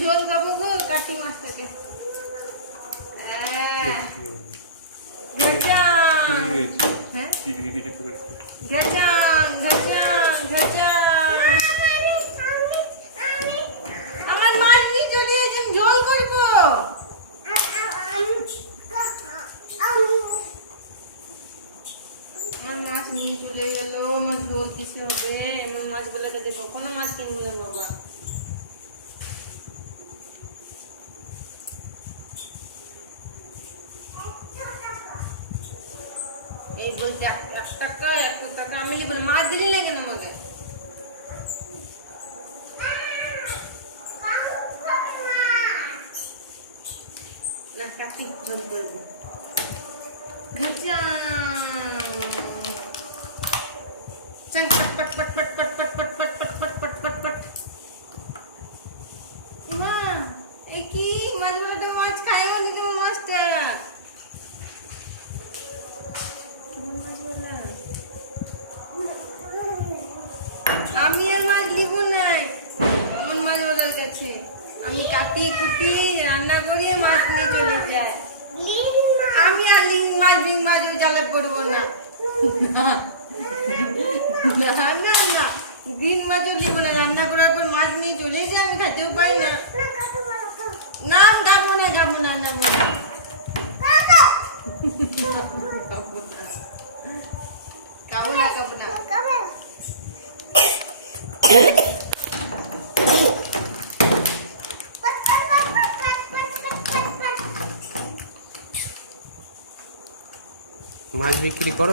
ঝোল খাবো গো কাটি মাছটাকে। গজাং, হ্যাঁ গজাং গজাং গজাং। আমার মাছ নিয়ে চলে এসে আমি ঝোল করবো। আমার মাছ নিয়ে চলে এলো, আমার ঝোল কিসে হবে? এমন মাছগুলোকে দেখো, কখনো মাছ কিনবো না বাবা। এই বলছে 1 টাকা 1 টাকা, আমি লিখবো না। মাছ দিলি না কেন আমাকে? না কাটি ঝোল করবো। চং পট পট পট পট পট পট পট পট পট পট পট পট পট। মা এই কি মাছগুলো তো মাছ খায় না, কেমন মাছটা? আমি আর মাছ লিখব নাই, আমার মাছ ওদের কাছে। আমি কাটি কুটি রান্না করি, মাছ নিয়ে চলে যায়। আমি আর লিং মাছ ওই জালে পড়বো না। না না না, গ্রিন মাছও লিখব না। রান্না করার পর মাছ নিয়ে চলে যায়, আমি খাইতেও পাই না। না খাবো না খাবো না খাবো না খাবো না খাবো না। মাছ বিক্রি করো,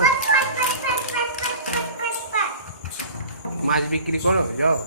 মাছ বিক্রি করো যাও।